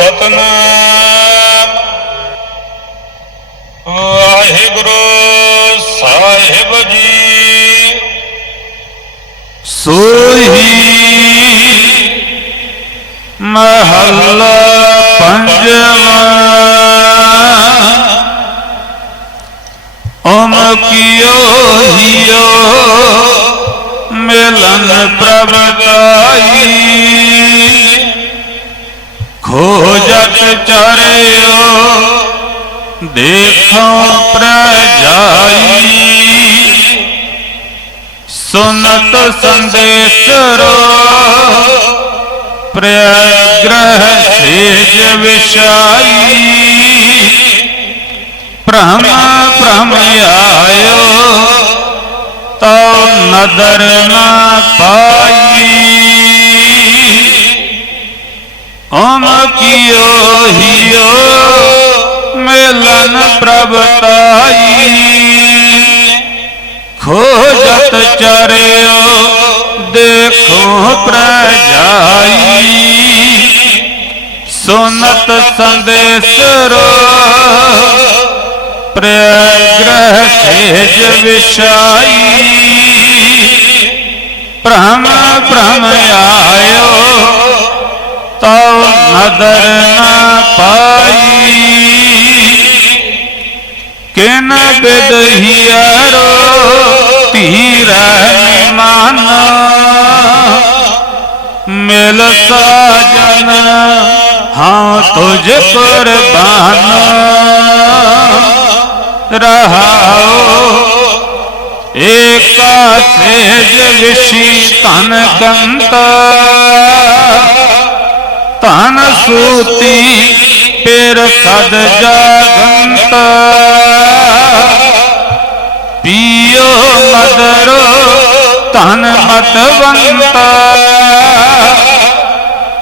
ਸਤਨਾਮ ਵਾਹਿਗੁਰੂ ਸਾਹਿਬ ਜੀ ਸੋਹੀ ਮਹੱਲਾ ਪੰਜਵਾਂ ਓਮ ਕੀਓ ਹਿਓ ਮਿਲਨ ਪ੍ਰਭ ਕਾਈ ਖੋਜਤ ਚਰਿਓ, ਦੇਖੋ ਪ੍ਰਜਾਈ। ਸੁਨਤ ਸੰਦੇਸਰੋ ਪ੍ਰਗ੍ਰਹ ਸੇਜ ਵਿਸ਼ਾਈ ਭ੍ਰਮ ਭ੍ਰਮ ਆਇਓ, ਤਉ ਨਦਰ ਨਾ ਕੀਓ ਹਿਓ ਮਿਲਨ ਪ੍ਰਭ ਤਾਈ। ਖੋਜਤ ਚਰਿਓ ਦੇਖੋ ਪ੍ਰਜਾਈ ਸੁਨਤ ਸੰਦੇਸਰੋ ਪ੍ਰਗ੍ਰਹ ਸੇਜ ਵਿਸ਼ਾਈ ਭ੍ਰਮ ਭ੍ਰਮ ਆਇਓ ਤਉ ਨਦਰ ਨਾ ਪਾਈ। ਕਿਨ ਬਿਦ ਹੀਰੋ ਧੀਰੈ ਨਿਮਾਨ। ਮਿਲ ਸਾਜਨ, ਹਾਂ ਤੁਝ ਕੁਰਬਾਨ। ਰਹਾਓ, ਏਕਾ ਸੇਜ ਵਿਸ਼ੀ ਤਨ ਕੰਤ। ਸੂਤੀ ਪੇਰ ਸਦ ਜਾਗੰਤ। ਪੀਓ ਮਦਰੋ ਤਨ ਮਤਵੰਤ।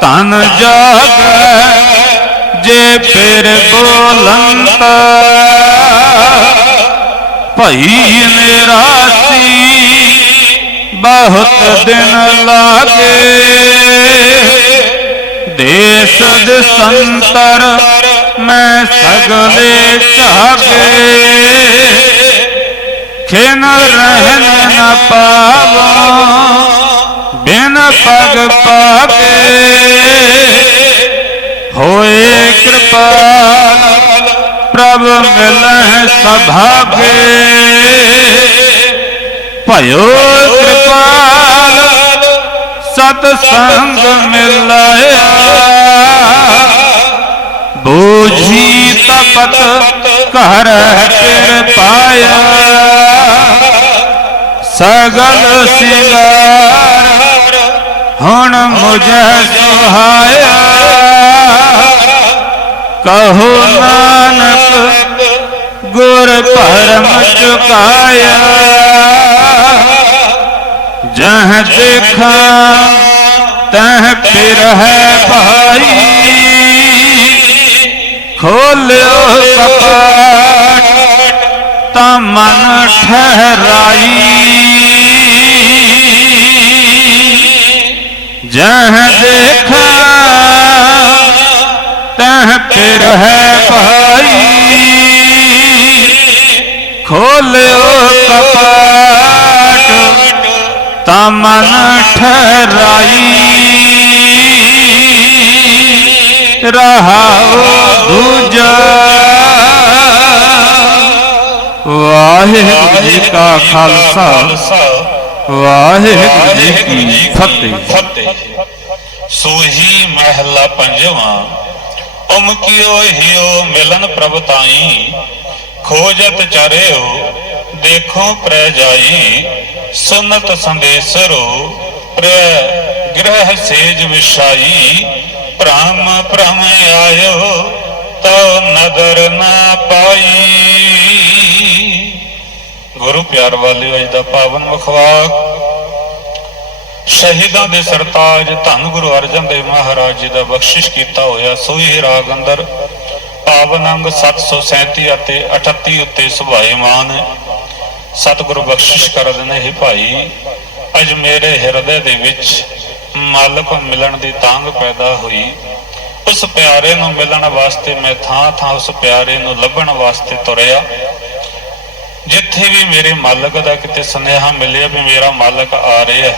ਤਨ ਜਾਗੈ, ਜੇ ਫਿਰ ਬੋਲੰਤ। ਭਈ ਨਿਰਾਸੀ, ਬਹੁਤ ਦਿਨ ਲਾਗੇ। ਦੇਸ ਦਸੰਤਰ ਮੈਂ ਸਗਲੇ ਝਾਗੇ ਖਿਨ ਰਹਿਨ ਨ ਪਾਵਾਂ, ਬਿਨ ਪਗ ਪਾਗੇ। ਹੋਏ ਕਿਰਪਾਲ ਪ੍ਰਭ ਮਿਲਹਿ ਸਭਾਗੇ। ਭਇਓ ਕਿਰਪਾਲ ਸਤ ਸੰਗ ਬੂਝੀ ਤਪਤ ਘਰ ਤੇਰ ਪਾਇਆ। ਸਗਲ ਸਿੰਗਾਰ ਹੁਣ ਮੁਝੇ ਸੁਹਾਇਆ। ਕਹੋ ਨਾਨਕ ਗੁਰ ਪਰਮ ਚੁਕਾਇਆ। ਜਹ ਦੇਖਾ, ਤਹ ਫਿਰ ਹੈ ਭਾਈ। ਖੋਲਿਓ ਕਪਾਟ ਤਾਂ ਮਨ ਠਹਿਰਾਈ ਜਹ ਦੇਖਾ ਤਹ ਫਿਰ ਹੈ ਭਾਈ ਖੋਲਿਓ ਕਪਾਟ ਤਾਂ ਮਨ ਠਹਿਰਾਈ ਰਹਾਉ ਦੂਜਾ ਵਾਹਿਗੁਰੂ ਜੀ ਕਾ ਖਾਲਸਾ, ਵਾਹਿਗੁਰੂ ਜੀ ਕੀ ਫਤਿਹ। ਸੋਹੀ ਮਹਿਲਾ ਪੰਜਵਾਂ ਉਮ ਕੀਓ ਹਿਓ ਮਿਲਨ ਪ੍ਰਭ ਤਾਈ, ਖੋਜਤ ਚਰਿਓ ਦੇਖੋ ਪ੍ਰੈ ਜਾਈ, ਸੁਨਤ ਸੰਦੇਸਰੋ, ਪ੍ਰੈ ਗ੍ਰਹਿ ਸੇਜ ਵਿਸ਼ਾਈ ਭ੍ਰਮ ਭ੍ਰਮ ਆਇਓ। ਤਉ ਨਦਰ ਨਾ ਪਾਈ। ਗੁਰੂ ਪਿਆਰ ਵਾਲਿਓ, ਅੱਜ ਦਾ ਪਾਵਨ ਮੁਖਵਾਕ ਸ਼ਹੀਦਾਂ ਦੇ ਸਰਤਾਜ ਧੰਨ ਗੁਰੂ ਅਰਜਨ ਦੇਵ ਮਹਾਰਾਜ ਜੀ ਦਾ ਬਖਸ਼ਿਸ਼ ਕੀਤਾ ਹੋਇਆ। ਸੋਹੀ ਰਾਗ ਅੰਦਰ ਪਾਵਨ ਅੰਗ 737 ਅਤੇ 38 ਉੱਤੇ ਸੁਭਾਏਮਾਨ ਹੈ ਸਤਿਗੁਰੂ ਬਖਸ਼ਿਸ਼ ਕਰਦੇ ਨੇ ਇਹ ਭਾਈ। ਅੱਜ ਮੇਰੇ ਹਿਰਦੇ ਦੇ ਵਿੱਚ ਮਾਲਕ ਮਿਲਣ ਦੀ ਤਾਂਗ ਪੈਦਾ ਹੋਈ। ਉਸ ਪਿਆਰੇ ਨੂੰ ਮਿਲਣ ਵਾਸਤੇ ਮੈਂ ਥਾਂ ਥਾਂ ਉਸ ਪਿਆਰੇ ਨੂੰ ਲੱਭਣ ਵਾਸਤੇ ਤੁਰਿਆ। ਜਿੱਥੇ ਵੀ ਮੇਰੇ ਮਾਲਕ ਦਾ ਕਿਤੇ ਸੁਨੇਹਾ ਮਿਲਿਆ ਵੀ ਮੇਰਾ ਮਾਲਕ ਆ ਰਿਹਾ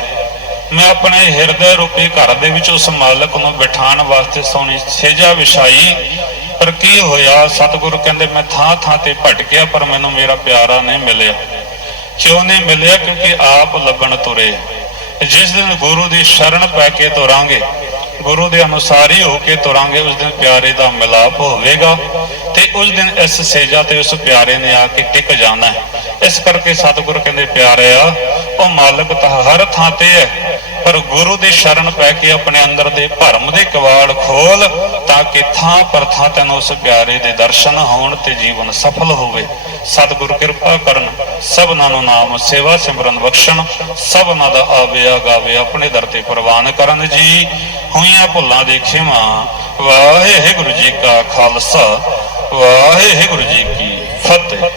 ਮੈਂ ਆਪਣੇ ਹਿਰਦੇ ਰੂਪੀ ਘਰ ਦੇ ਵਿੱਚ ਉਸ ਮਾਲਕ ਨੂੰ ਬਿਠਾਉਣ ਵਾਸਤੇ ਸੋਹਣੀ ਸੇਜਾ ਵਿਛਾਈ। ਪਰ ਕੀ ਹੋਇਆ, ਸਤਿਗੁਰੂ ਕਹਿੰਦੇ, ਮੈਂ ਥਾਂ ਥਾਂ ਤੇ ਭਟਕਿਆ, ਪਰ ਮੈਨੂੰ ਮੇਰਾ ਪਿਆਰਾ ਨਹੀਂ ਮਿਲਿਆ। ਕਿਉਂ ਨਹੀਂ ਮਿਲਿਆ? ਕਿਉਂਕਿ ਆਪ ਲੱਭਣ ਤੁਰੇ। ਜਿਸ ਦਿਨ ਗੁਰੂ ਦੀ ਸ਼ਰਨ ਪੈ ਕੇ ਤੁਰਾਂਗੇ ਗੁਰੂ ਦੇ ਅਨੁਸਾਰ ਹੀ ਹੋ ਕੇ ਤੁਰਾਂਗੇ, ਉਸ ਦਿਨ ਪਿਆਰੇ ਦਾ ਮਿਲਾਪ ਹੋਵੇਗਾ ਤੇ ਉਸ ਦਿਨ ਇਸ ਸੇਜਾ ਤੇ ਉਸ ਪਿਆਰੇ ਨੇ ਆ ਕੇ ਟਿਕ ਜਾਣਾ ਇਸ ਕਰਕੇ ਸਤਿਗੁਰ ਕਹਿੰਦੇ, ਪਿਆਰਿਆ ਉਹ ਮਾਲਕ ਤਾਂ ਹਰ ਥਾਂ ਤੇ ਹੈ, ਪਰ ਗੁਰੂ ਦੀ ਸ਼ਰਨ ਪੈ ਕੇ ਆਪਣੇ ਅੰਦਰ ਦੇ ਭਰਮ ਦੇ ਕਵਾੜ ਖੋਲ ਤਾਂ ਕਿ ਥਾਂ ਪਰ ਥਾਂ ਤੈਨੂੰ ਉਸ ਪਿਆਰੇ ਦੇ ਦਰਸ਼ਨ ਹੋਣ ਤੇ ਜੀਵਨ ਸਫਲ ਹੋਵੇ। ਸਤਿਗੁਰ ਕਿਰਪਾ ਕਰਨ, ਸਭਨਾਂ ਨੂੰ ਨਾਮ ਸੇਵਾ ਸਿਮਰਨ ਬਖਸ਼ਣ, ਸਭਨਾਂ ਦਾ ਆਵੇ ਗਾਵੇ ਆਪਣੇ ਦਰ ਤੇ ਪ੍ਰਵਾਨ ਕਰਨ ਜੀ। ਹੋਈਆਂ ਭੁੱਲਾਂ ਦੇ ਖਿਮਾ, ਵਾਹਿਗੁਰੂ ਜੀ ਕਾ ਖਾਲਸਾ, ਵਾਹਿਗੁਰੂ ਜੀ ਕੀ ਫਤਿਹ।